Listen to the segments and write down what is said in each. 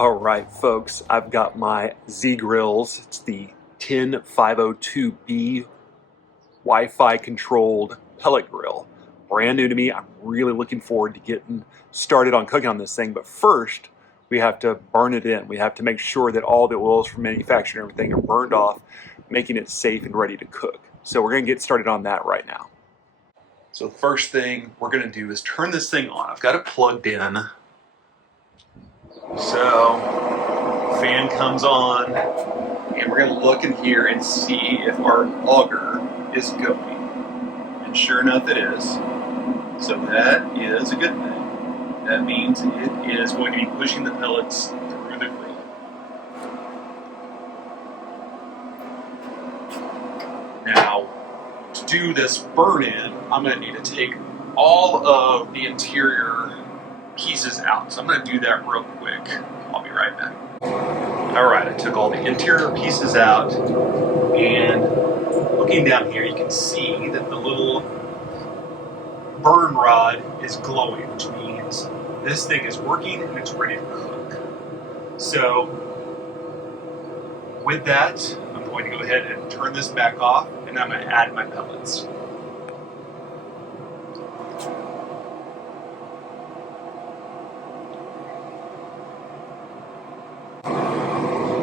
All right, folks, I've got my Z grills. It's the 10502B Wi-Fi controlled pellet grill. Brand new to me. I'm really looking forward to getting started on cooking on this thing. But first, we have to burn it in. We have to make sure that all the oils from manufacturing and everything are burned off, making it safe and ready to cook. So we're going to get started on that right now. So the first thing we're going to do is turn this thing on. I've got it plugged in. So, fan comes on, and we're going to look in here and see if our auger is going. And sure enough, it is. So that is a good thing. That means it is going to be pushing the pellets through the grill. Now, to do this burn-in, I'm going to need to take all of the interior pieces out. So I'm going to do that real quick. I'll be right back. Alright, I took all the interior pieces out, and looking down here you can see that the little burn rod is glowing, which means this thing is working and it's ready to cook. So with that, I'm going to go ahead and turn this back off, and I'm going to add my pellets.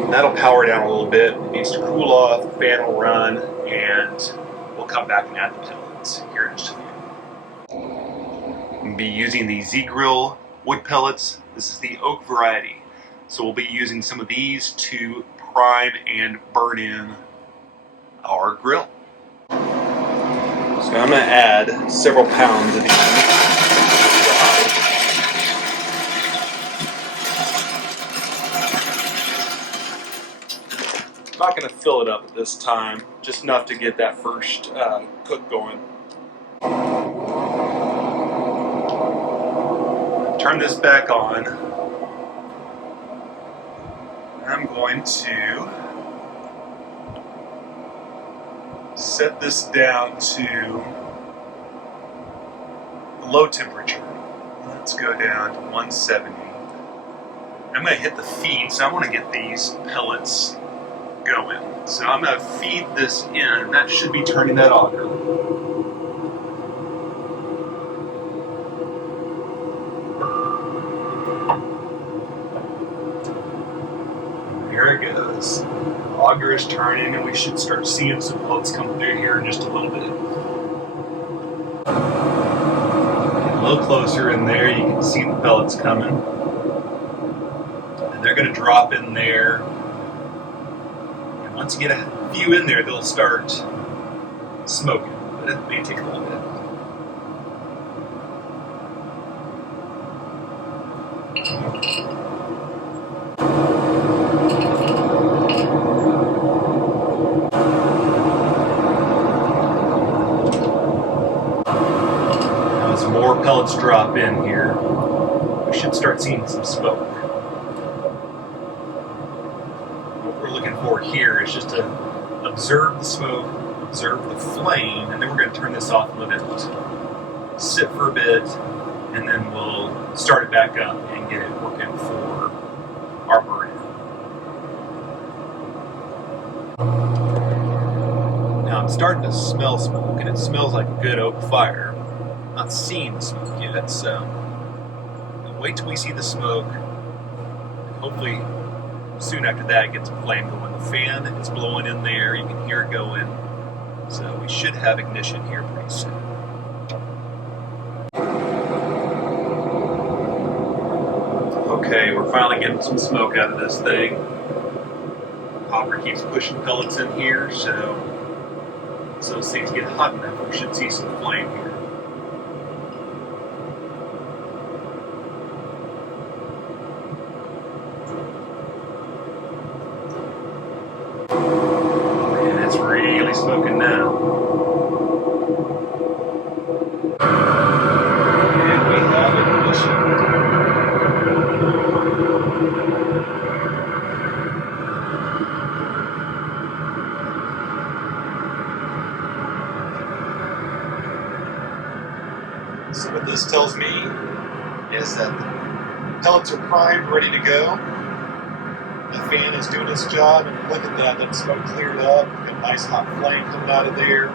That'll power down a little bit. It needs to cool off, the fan will run, and we'll come back and add the pellets here in just a few. We'll be using the Z-Grill wood pellets. This is the oak variety. So we'll be using some of these to prime and burn in our grill. So I'm going to add several pounds of these. I'm not going to fill it up at this time, just enough to get that first cook going. Turn this back on. I'm going to set this down to low temperature. Let's go down to 170. I'm going to hit the feed, so I want to get these pellets going. So I'm going to feed this in, and that should be turning that auger. Here it goes. The auger is turning, and we should start seeing some pellets come through here in just a little bit. Get a little closer in there, you can see the pellets coming. And they're going to drop in there. Once you get a few in there, they'll start smoking, but it may take a little bit. Now as more pellets drop in here, we should start seeing some smoke. For here is just to observe the smoke, observe the flame, and then we're going to turn this off and let it sit for a bit, and then we'll start it back up and get it working for our burn. Now I'm starting to smell smoke, and it smells like a good oak fire. I'm not seeing the smoke yet, so we'll wait till we see the smoke, and hopefully soon after that, get some flame going. The fan is blowing in there. You can hear it going. So we should have ignition here pretty soon. Okay, we're finally getting some smoke out of this thing. Hopper keeps pushing pellets in here, so once those things get hot enough, we should see some flame here. Really smoking now. And we have ignition. So what this tells me is that the pellets are primed, ready to go. The fan is doing its job, and look at that smoke cleared up. Got a nice hot flame coming out of there.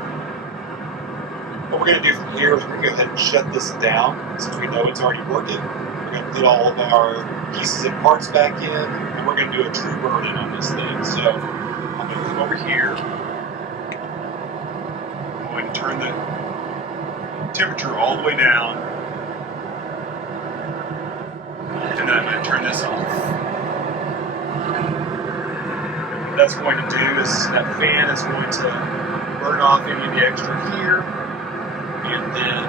What we're going to do from here is we're going to go ahead and shut this down since we know it's already working. We're going to put all of our pieces and parts back in, and we're going to do a true burn-in on this thing. So I'm going to come over here. I'm going to turn the temperature all the way down, and then I'm going to turn this off. What that's going to do is that fan is going to burn off any of the extra here, and then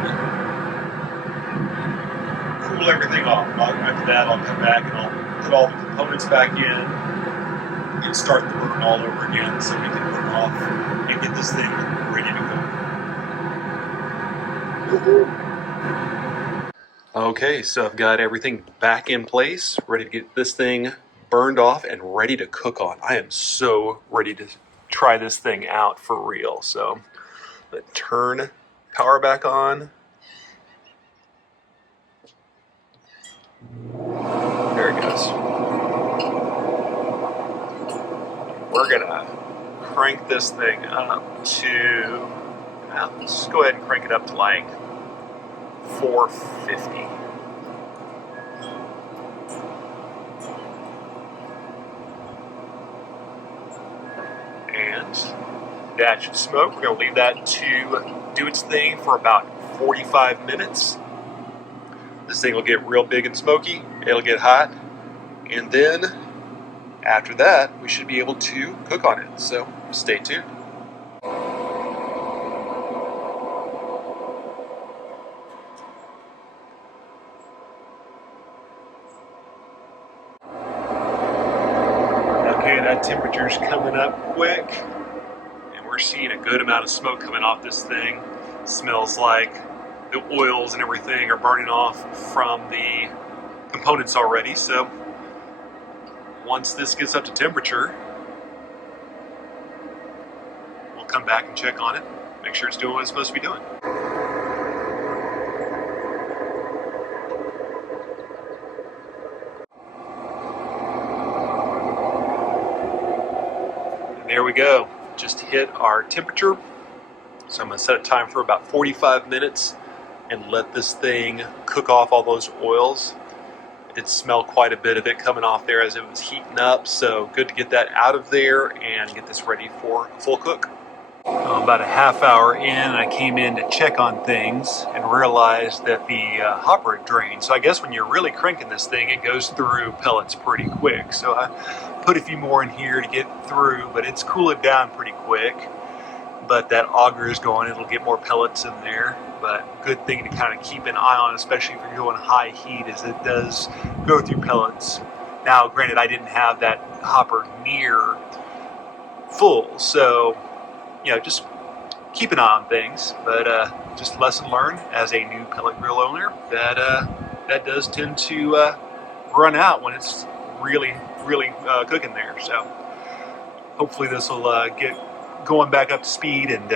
cool everything off. After that, I'll come back and I'll put all the components back in and start the burn all over again so we can burn off and get this thing ready to go. Okay, so I've got everything back in place, ready to get this thing burned off and ready to cook on. I am so ready to try this thing out for real. So let's turn power back on. There it goes. We're gonna crank this thing up to, let's just go ahead and crank it up to like 450. And batch of smoke, we're gonna leave that to do its thing for about 45 minutes. This thing will get real big and smoky, it'll get hot, and then after that, we should be able to cook on it. So stay tuned. Okay, that temperature's coming up quick, and we're seeing a good amount of smoke coming off this thing. It smells like the oils and everything are burning off from the components already. So once this gets up to temperature, we'll come back and check on it, make sure it's doing what it's supposed to be doing. And there we go, just hit our temperature. So I'm going to set a time for about 45 minutes and let this thing cook off all those oils. I did smell quite a bit of it coming off there as it was heating up, so good to get that out of there and get this ready for a full cook. About a half hour in, I came in to check on things and realized that the hopper had drained. So I guess when you're really cranking this thing, it goes through pellets pretty quick. So I put a few more in here to get through, but it's cooling down pretty quick. But that auger is going, it'll get more pellets in there. But good thing to kind of keep an eye on, especially if you're going high heat, is it does go through pellets. Now, granted, I didn't have that hopper near full, so just keep an eye on things. But just lesson learned as a new pellet grill owner that that does tend to run out when it's really cooking there. So hopefully this will get going back up to speed, and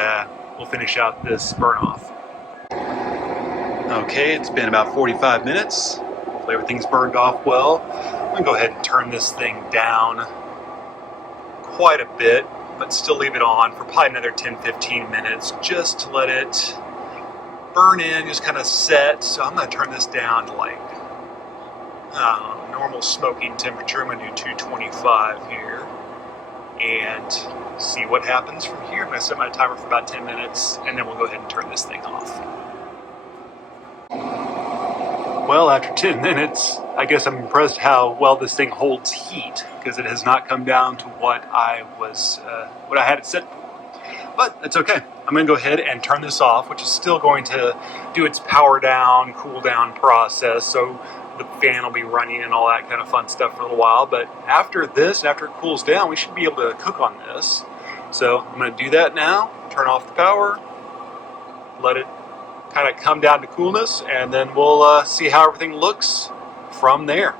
we'll finish out this burn off. Okay, it's been about 45 minutes. Hopefully everything's burned off well. I'm gonna go ahead and turn this thing down quite a bit, but still leave it on for probably another 10-15 minutes just to let it burn in, just kind of set. So I'm gonna turn this down to like normal smoking temperature. I'm gonna do 225 here and see what happens from here. I'm gonna set my timer for about 10 minutes and then we'll go ahead and turn this thing off. Well, after 10 minutes, I guess I'm impressed how well this thing holds heat, because it has not come down to what I had it set for. But it's okay. I'm gonna go ahead and turn this off, which is still going to do its power down, cool down process. So the fan will be running and all that kind of fun stuff for a little while. But after this, after it cools down, we should be able to cook on this. So I'm gonna do that now, turn off the power, let it kind of come down to coolness, and then we'll see how everything looks from there.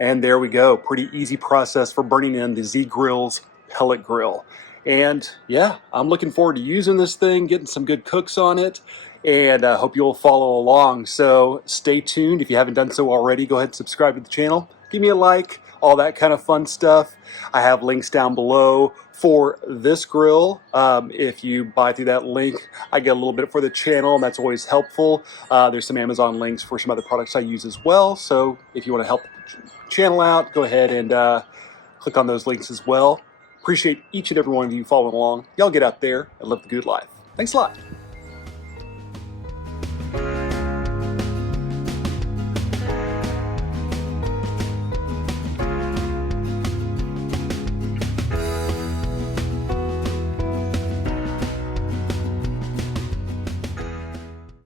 And there we go. Pretty easy process for burning in the Z-Grill's pellet grill. And yeah, I'm looking forward to using this thing, getting some good cooks on it, and I hope you'll follow along. So stay tuned. If you haven't done so already, go ahead and subscribe to the channel. Give me a like. all that kind of fun stuff. I have links down below for this grill. If you buy through that link, I get a little bit for the channel, and that's always helpful. There's some Amazon links for some other products I use as well. So if you want to help the channel out, go ahead and click on those links as well. Appreciate each and every one of you following along. Y'all get out there and live the good life. Thanks a lot.